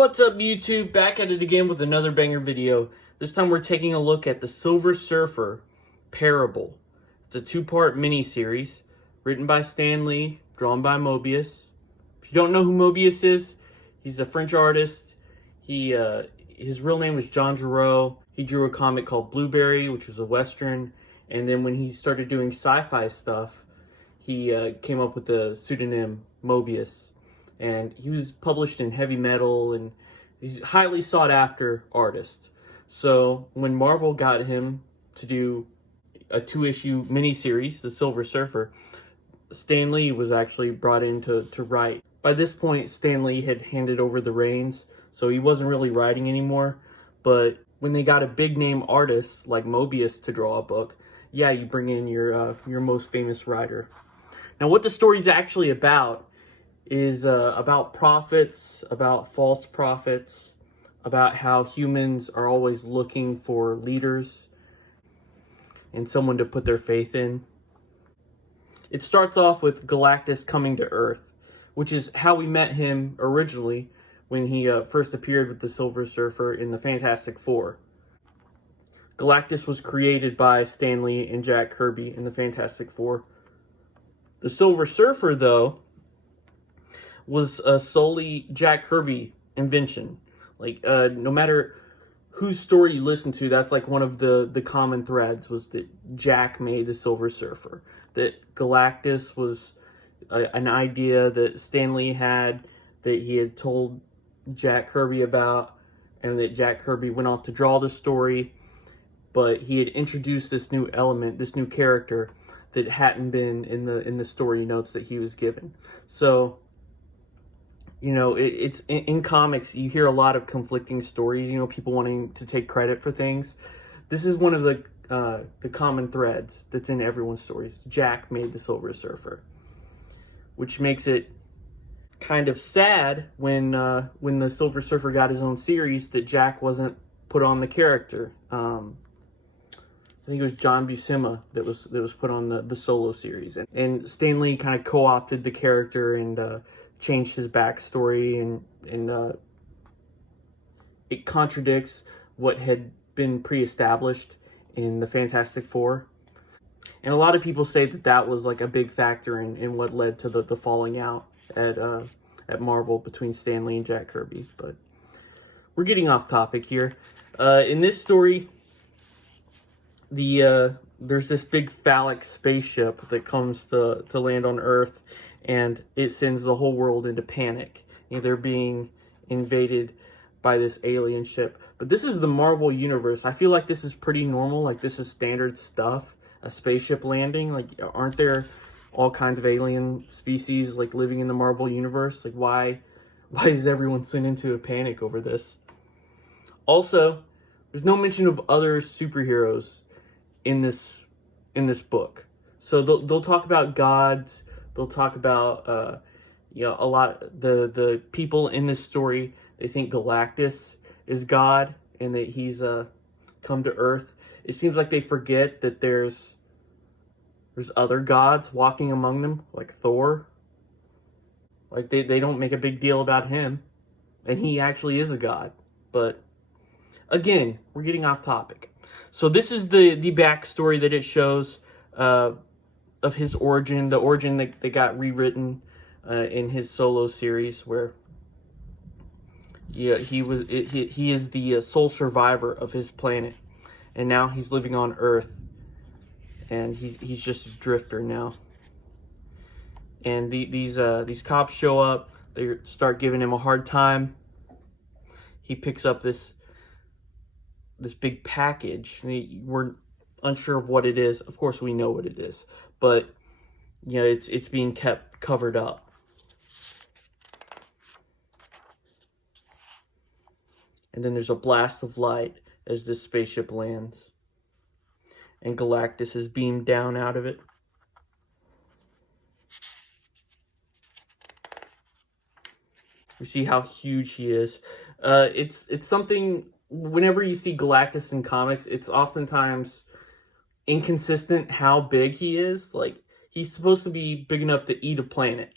What's up, YouTube? Back at it again with another banger video. This time we're taking a look at the Silver Surfer Parable. It's a two-part miniseries written by Stan Lee, drawn by Moebius. If you don't know who Moebius is, he's a French artist. His real name was John Giraud. He drew a comic called Blueberry, which was a Western. And then when he started doing sci-fi stuff, he came up with the pseudonym Moebius. And he was published in heavy metal, and he's a highly sought after artist. So when Marvel got him to do a 2-issue miniseries, The Silver Surfer, Stan Lee was actually brought in to write. By this point, Stan Lee had handed over the reins, so he wasn't really writing anymore. But when they got a big name artist like Moebius to draw a book, yeah, you bring in your most famous writer. Now, what the story's actually about is about prophets, about false prophets, about how humans are always looking for leaders and someone to put their faith in. It starts off with Galactus coming to Earth, which is how we met him originally when he first appeared with the Silver Surfer in the Fantastic Four. Galactus was created by Stan Lee and Jack Kirby in the Fantastic Four. The Silver Surfer, though, was a solely Jack Kirby invention. Like, no matter whose story you listen to, that's like one of the common threads, was that Jack made the Silver Surfer. That Galactus was an idea that Stan Lee had, that he had told Jack Kirby about, and that Jack Kirby went off to draw the story, but he had introduced this new element, this new character, that hadn't been in the story notes that he was given. So, you know, it's in comics, you hear a lot of conflicting stories, you know, people wanting to take credit for things. This is one of the common threads that's in everyone's stories. Jack made the Silver Surfer, which makes it kind of sad when the Silver Surfer got his own series that Jack wasn't put on the character. I think it was John Buscema that was put on the solo series, and Stan Lee kind of co-opted the character and changed his backstory, and it contradicts what had been pre-established in the Fantastic Four. And a lot of people say that was like a big factor in what led to the falling out at Marvel between Stan Lee and Jack Kirby. But we're getting off topic here. In this story, there's this big phallic spaceship that comes to land on Earth, and it sends the whole world into panic. You know, they're being invaded by this alien ship. But this is the Marvel Universe. I feel like this is pretty normal. Like, this is standard stuff. A spaceship landing. Like, aren't there all kinds of alien species, like, living in the Marvel Universe? Like, why is everyone sent into a panic over this? Also, there's no mention of other superheroes in this book. So they'll talk about gods. They'll talk about you know, a lot the people in this story. They think Galactus is God and that he's come to Earth. It seems like they forget that there's other gods walking among them, like Thor. Like, they don't make a big deal about him, and he actually is a god. But again, we're getting off topic. So this is the backstory that it shows of his origin, the origin that got rewritten in his solo series, where he is the sole survivor of his planet, and now he's living on Earth, and he's just a drifter now. And these cops show up. They start giving him a hard time. He picks up this big package. We're unsure of what it is. Of course, we know what it is, but you know, it's being kept covered up. And then there's a blast of light as this spaceship lands, and Galactus is beamed down out of it. We see how huge he is. It's something. Whenever you see Galactus in comics, it's oftentimes inconsistent how big he is. Like, he's supposed to be big enough to eat a planet.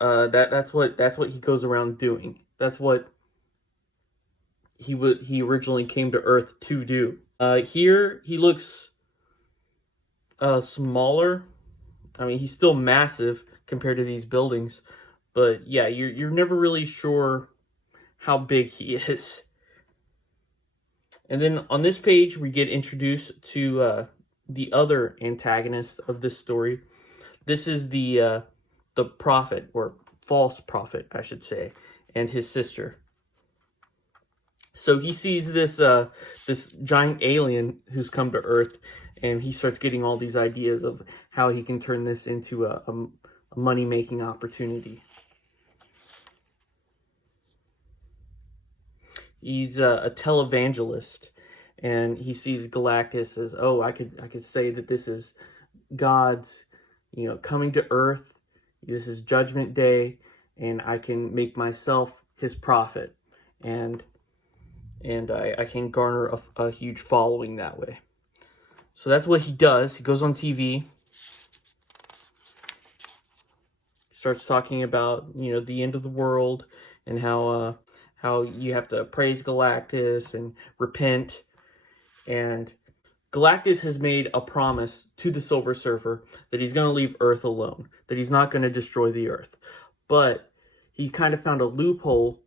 That's what he goes around doing. That's what he originally came to Earth to do. Here he looks smaller. I mean, he's still massive compared to these buildings, but yeah, you're never really sure how big he is. And then on this page, we get introduced to the other antagonist of this story. This is the prophet, or false prophet, I should say, and his sister. So he sees this this giant alien who's come to Earth, and he starts getting all these ideas of how he can turn this into a money-making opportunity. He's a televangelist, and he sees Galactus as, oh, I could say that this is God's, coming to Earth. This is Judgment Day, and I can make myself his prophet, and I can garner a huge following that way. So that's what he does. He goes on TV, starts talking about, the end of the world, and how you have to praise Galactus and repent. And Galactus has made a promise to the Silver Surfer that he's going to leave Earth alone, that he's not going to destroy the Earth. But he kind of found a loophole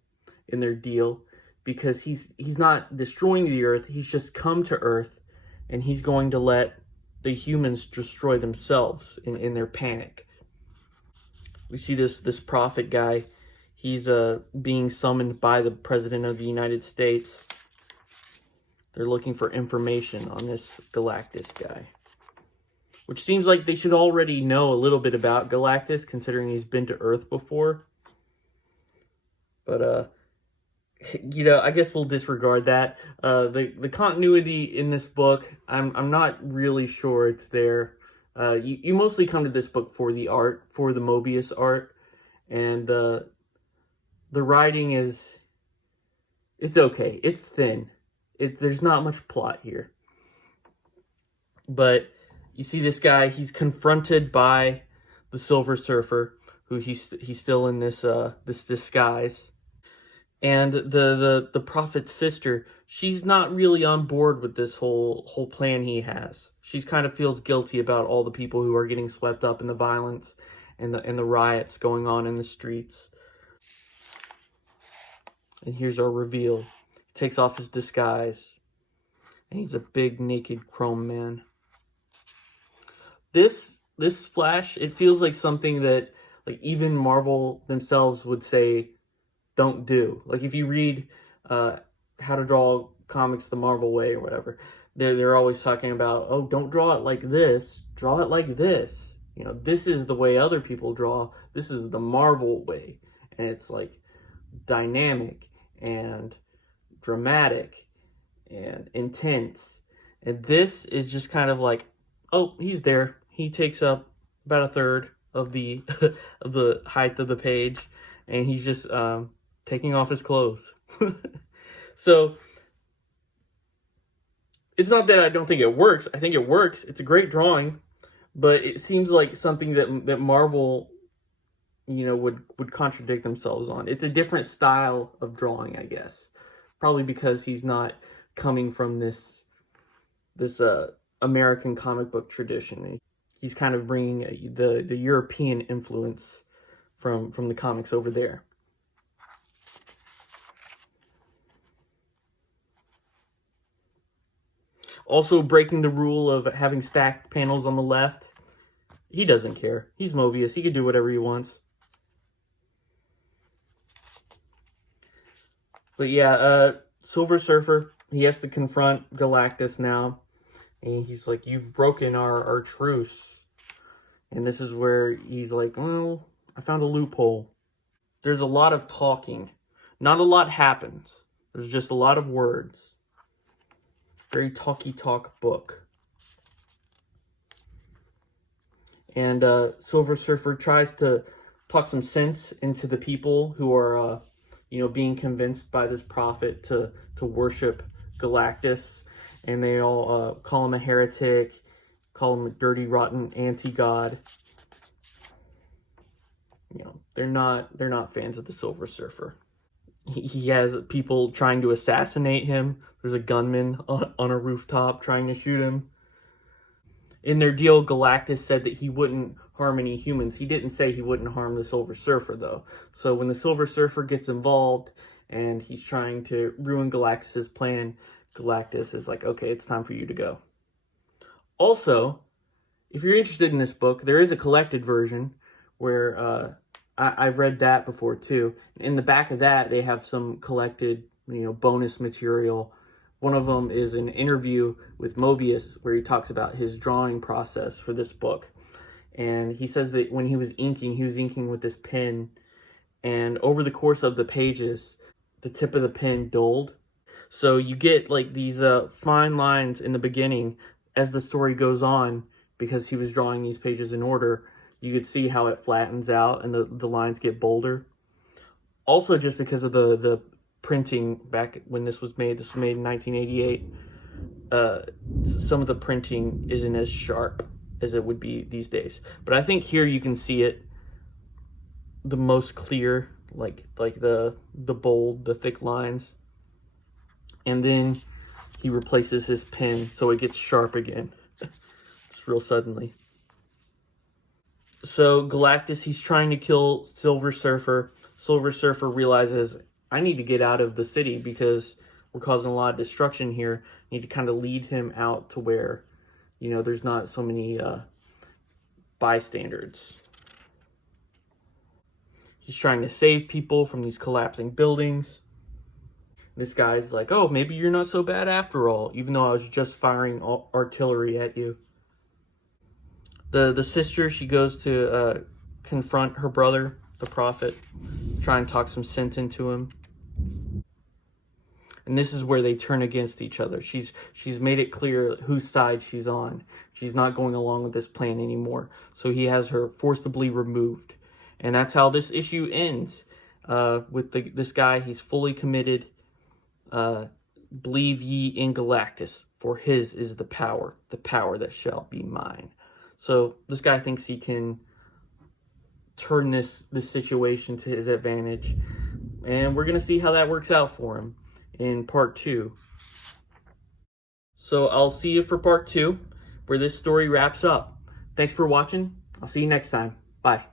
in their deal, because he's not destroying the Earth, he's just come to Earth, and he's going to let the humans destroy themselves in their panic. We see this prophet guy. He's being summoned by the President of the United States. They're looking for information on this Galactus guy, which seems like they should already know a little bit about Galactus, considering he's been to Earth before. But I guess we'll disregard that. The continuity in this book, I'm not really sure it's there. You mostly come to this book for the art, for the Moebius art, and the writing it's okay. It's thin. There's not much plot here. But you see this guy, he's confronted by the Silver Surfer, who he's still in this disguise. And the prophet's sister, she's not really on board with this whole plan he has. She's kind of feels guilty about all the people who are getting swept up in the violence and the riots going on in the streets. And here's our reveal. He takes off his disguise, and he's a big naked chrome man. This Flash, it feels like something that even Marvel themselves would say don't do. Like if you read How to Draw Comics the Marvel Way or whatever, they're always talking about, oh, don't draw it like this, draw it like this. This is the way other people draw. This is the Marvel way. And it's like dynamic and dramatic and intense. And this is just kind of like, oh, he's there. He takes up about a third of the of the height of the page, and he's just taking off his clothes. So it's not that I don't think it works. I think it works. It's a great drawing, but it seems like something that Marvel, would contradict themselves on. It's a different style of drawing, I guess. Probably because he's not coming from this American comic book tradition. He's kind of bringing the European influence from the comics over there. Also breaking the rule of having stacked panels on the left. He doesn't care. He's Moebius. He can do whatever he wants. But yeah, Silver Surfer, he has to confront Galactus now. And he's like, you've broken our truce. And this is where he's like, well, I found a loophole. There's a lot of talking. Not a lot happens. There's just a lot of words. Very talky-talk book. And Silver Surfer tries to talk some sense into the people who are, being convinced by this prophet to worship Galactus. And they all call him a heretic, call him a dirty, rotten anti-god. They're not fans of the Silver Surfer. he has people trying to assassinate him. There's a gunman on a rooftop trying to shoot him. In their deal, Galactus said that he wouldn't harm any humans. He didn't say he wouldn't harm the Silver Surfer, though. So when the Silver Surfer gets involved and he's trying to ruin Galactus's plan, Galactus is like, okay, it's time for you to go. Also, if you're interested in this book, there is a collected version where I've read that before too. In the back of that, they have some collected, bonus material. One of them is an interview with Moebius where he talks about his drawing process for this book. And he says that when he was inking with this pen, and over the course of the pages, the tip of the pen dulled. So you get like these fine lines in the beginning as the story goes on, because he was drawing these pages in order. You could see how it flattens out and the lines get bolder. Also, just because of the printing back when this was made in 1988, some of the printing isn't as sharp as it would be these days. But I think here you can see it the most clear, like the bold, the thick lines. And then he replaces his pen so it gets sharp again, just real suddenly. So Galactus, he's trying to kill Silver Surfer. Silver Surfer realizes, I need to get out of the city because we're causing a lot of destruction here. I need to kind of lead him out to where, there's not so many bystanders. He's trying to save people from these collapsing buildings. This guy's like, oh, maybe you're not so bad after all, even though I was just firing artillery at you. The sister, she goes to confront her brother, the Prophet, try and talk some sense into him. And this is where they turn against each other. She's made it clear whose side she's on. She's not going along with this plan anymore. So he has her forcibly removed. And that's how this issue ends. With this guy, he's fully committed. Believe ye in Galactus, for his is the power that shall be mine. So this guy thinks he can turn this situation to his advantage. And we're going to see how that works out for him in part 2. So I'll see you for part 2, where this story wraps up. Thanks for watching. I'll see you next time. Bye.